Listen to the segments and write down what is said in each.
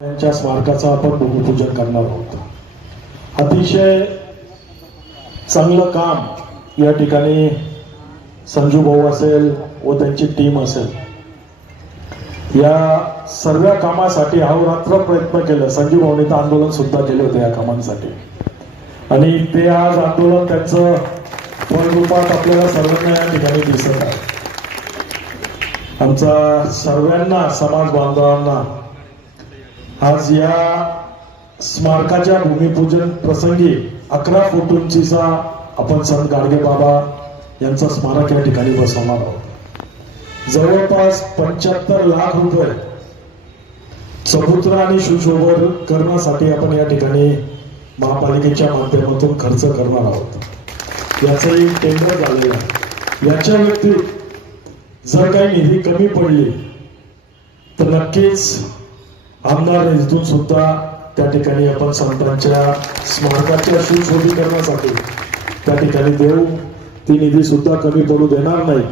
त्यांच्या स्मारकाचा आपण भूमिपूजन करणार आहोत। अतिशय चांगलं काम या ठिकाणी संजू भाऊ असेल व त्यांची टीम असेल, या सर्व कामासाठी अहोरात्र प्रयत्न केले। संजू भाऊने तर आंदोलन सुद्धा केले होते या कामांसाठी, आणि ते आज आंदोलन त्यांचं फळरूपात आपल्याला सर्वांना या ठिकाणी दिसत आहे। आमचा सर्वांना समाज बांधवांना आज या स्मारकाच्या भूमिपूजन प्रसंगी 11 फूट उंचीचा आपण संत गाडगे बाबा यांचा स्मारक या ठिकाणी बसवणार आहोत। जवळपास 75 लाख रुपये चबुतरा आणि सुशोभन करण्यासाठी आपण या ठिकाणी महापालिकेच्या माध्यमातून खर्च करणार आहोत। याचंही टेंडर झालेलं आहे। याच्या व्यतिरिक्त जर काही निधी कमी पडली तर नक्कीच आमदार निधीतून सुद्धा त्या ठिकाणी आपण संतांच्या स्मारकाच्या सुशोभीकरणासाठी त्या ठिकाणी देऊ। ती निधी सुद्धा कमी पडू देणार नाही।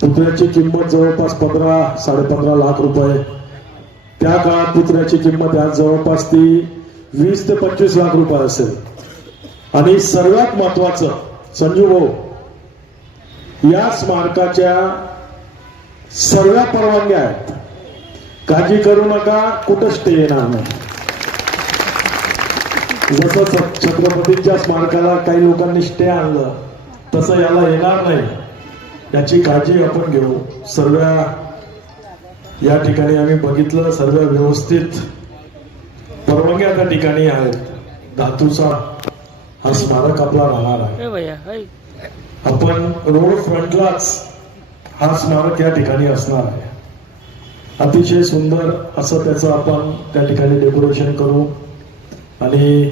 पुतळ्याची किंमत जवळपास 15-15.5 लाख रुपये, त्या काळात पुतळ्याची किंमत आज जवळपास ती 20 ते 25 लाख रुपये असेल। आणि सर्वात महत्वाचं संजू भाऊ, या स्मारकाच्या सर्व परवानग्या आहेत, काळजी करू नका, कुठं स्टे येणार नाही। जसं छत्रपतींच्या स्मारकाला काही लोकांनी स्टे आणलं तसं याला येणार नाही, याची काळजी आपण घेऊ। सर्व या ठिकाणी आम्ही बघितलं, सर्व व्यवस्थित परवानग्या त्या ठिकाणी आहेत। धातूचा हा स्मारक आपला राहणार आहे। आपण रोड फ्रंटलाच हा स्मारक या ठिकाणी असणार आहे। अतिशय सुंदर असं त्याचं आपण त्या ठिकाणी डेकोरेशन करू, आणि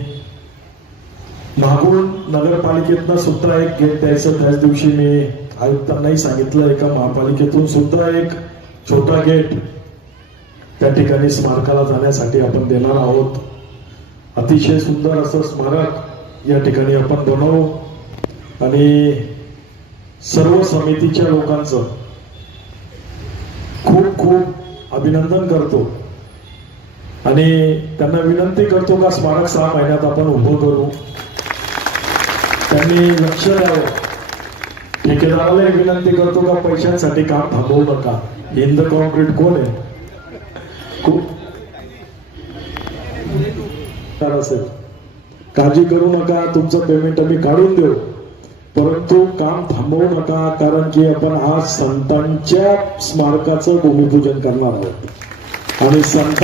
मागून नगरपालिकेतनं सुद्धा एक गेट द्यायचं। त्याच दिवशी मी आयुक्तांनाही सांगितलं, एका महापालिकेतून सुद्धा एक छोटा गेट त्या ठिकाणी स्मारकाला जाण्यासाठी आपण देणार आहोत। अतिशय सुंदर असं स्मारक या ठिकाणी आपण बनवू, आणि सर्व समितीच्या लोकांचं खूप खूप अभिनंदन करतो, आणि त्यांना विनंती करतो का स्मारक 6 महिन्यात आपण उभं करू। त्यांनी लक्ष द्यावं। ठेकेदाराला विनंती करतो का पैशांसाठी काम थांबवू नका। हिंद कॉन्क्रीट कोण आहे, खूप असेल, काळजी करू नका, तुमचं पेमेंट आम्ही काढून देऊ, परंतु काम थांबवू नका, कारण की आपण आज संतांच्या स्मारकाचं भूमिपूजन करणार आहोत। आणि संत